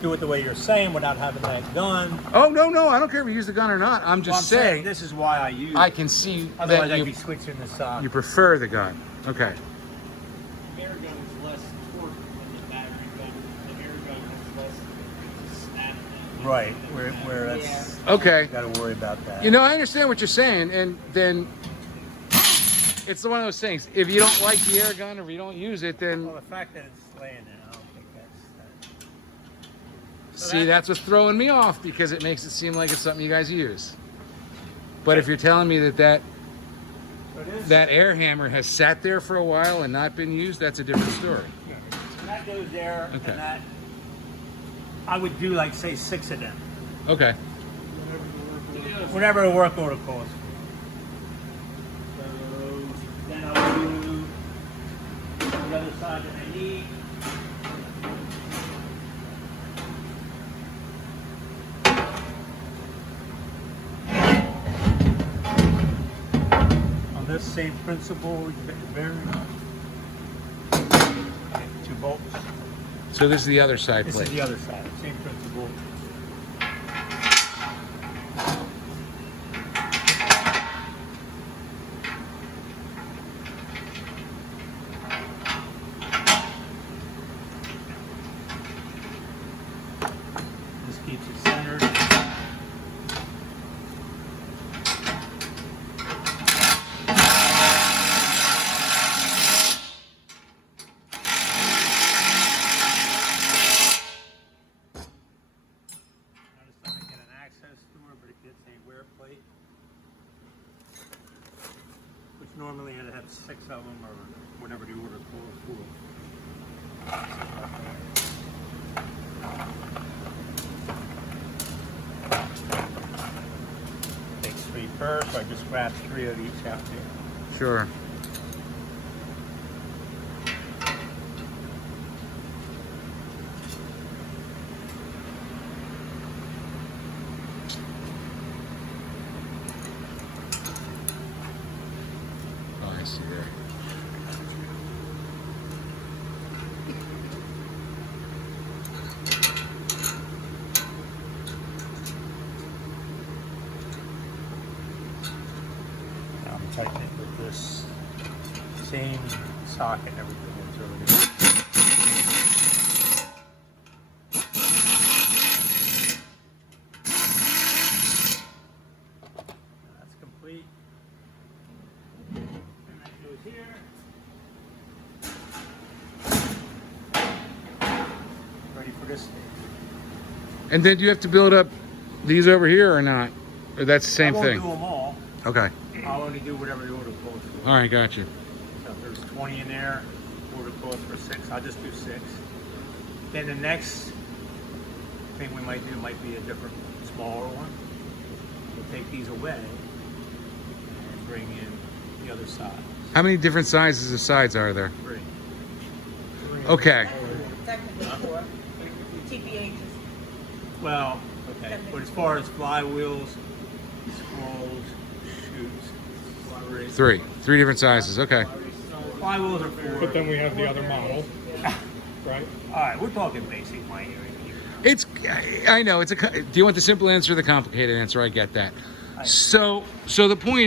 do it the way you're saying without having that gun. Oh, no, I don't care if you use the gun or not. I'm just saying. This is why I use. I can see Otherwise, that I'd be switching the sock. you prefer the gun. Okay. The air gun is less torque than the battery gun. The air gun has less snap. Right, where that's Okay. got to worry about that. You know, I understand what you're saying, and then it's one of those things. If you don't like the air gun or if you don't use it, then Well, the fact that it's laying there, I don't think that's. see, that's what's throwing me off because it makes it seem like it's something you guys use. But if you're telling me that air hammer has sat there for a while and not been used, that's a different story. So that goes there, Okay. and that. I would do like say 6 of them. Okay. Whatever the work order calls for. So then I'll do the other side that I need. On this same principle, very 2 bolts. So this is the other side This plate. is the other side, same principle. This keeps it centered. Notice I didn't get an access to her, but it gets a wear plate, which normally I'd have 6 of them or whatever the order calls for. Takes 3 first, so I just grab 3 of each out there. Sure. Oh, I see there. Now I'm tightening it with this same socket and everything that's over there. That's complete. And that goes here. Ready for this stage. And then do you have to build up these over here or not? Or that's the same I won't thing? do them all. Okay. I'll only do whatever the order calls for. All right, got you. So if there's 20 in there, order calls for 6, I'll just do 6. Then the next thing we might do might be a different, smaller one. We'll take these away and bring in the other side. How many different sizes of sides are there? 3. Okay. Technically 4. TPHs. Well, okay. But as far as flywheels, scrolls, shoots, 3 different sizes. Okay. flywheels are 4. But then we have the other model, right? All right, we're talking basic money here. It's, I know, it's a, do you want the simple answer or the complicated answer? I get that. So the point